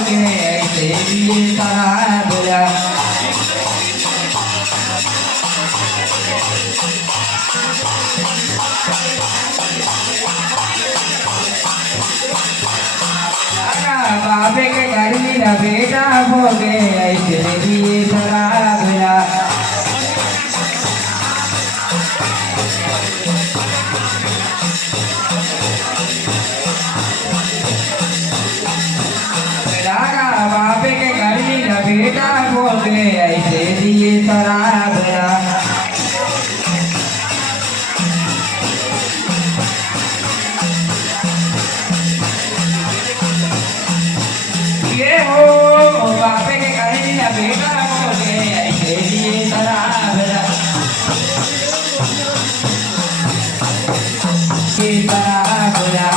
भोगे ऐसे दिए तारा बोला बाबे के घर मेरा बेटा भोगे ऐसे दिए तारा बोला बाबे के घर मेरा बेटा भोगे ऐसे दिए तारा बोला ये हो बाबे के घर मेरा बेटा भोगे ऐसे दिए तारा बोला तारा बोला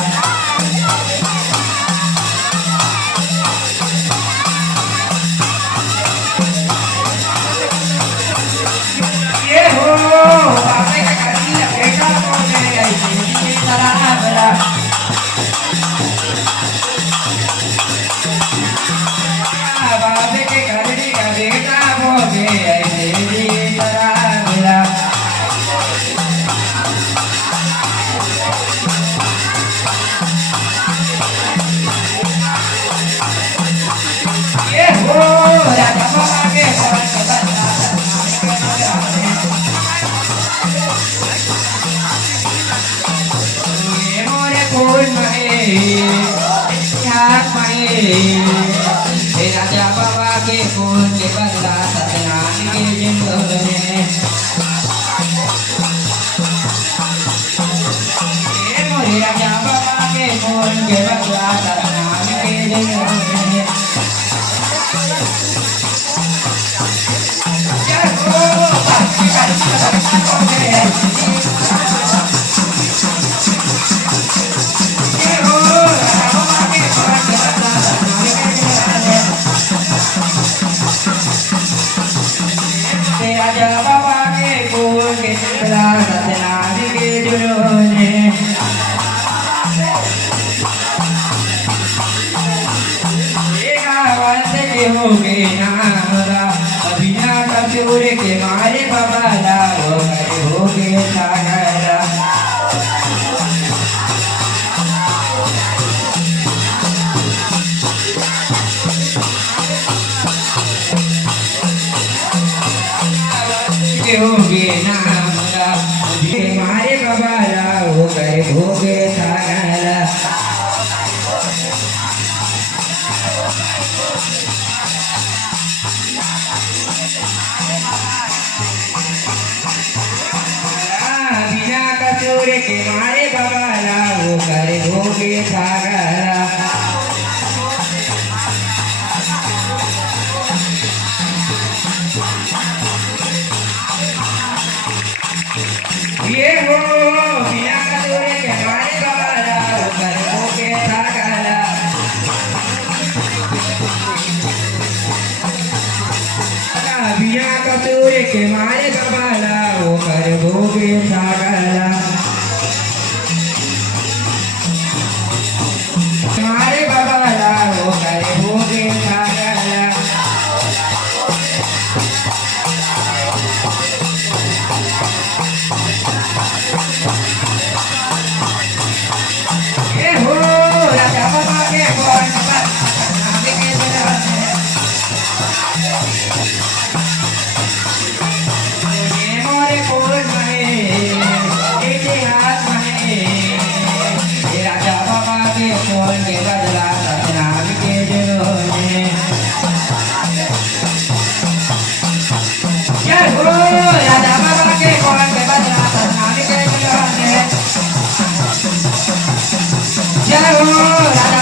बाबे के घर का बेटा भोगे ऐसे दिए तारा बोला ये हो राजा बाबा के मोरे कोई महे राजा बाबा के फूल के बदला सत्यनारायण के जिंदगी मोरे राजा बाबा के फूल के बदला सत्यनारायण के जिंदगी राजा बाबा के फूल के बदला सत्यनारायण के जिंदगी होगे नामरा अभिना कपूर के मारे बाबा होगे सागरा होगे नामरा मारे बाबा होगे सागरा के मारे बाबा वो करे भोगे सागरा ये हो बिना कटोरे के मारे बाबा वो करे भोगे सागरा बिना कटोरे के मारे बाबा वो करे भोगे सागरा मारे बाबा वो करे भोगे सागरा ये हो राजा बाबा के बोल मोरे कोल में इतिहास में राजा बाबा के बोल के बदला सत्यनारायण के जिंदगी जय हो राजा बाबा के बोल के बदला सत्यनारायण के जिंदगी जय हो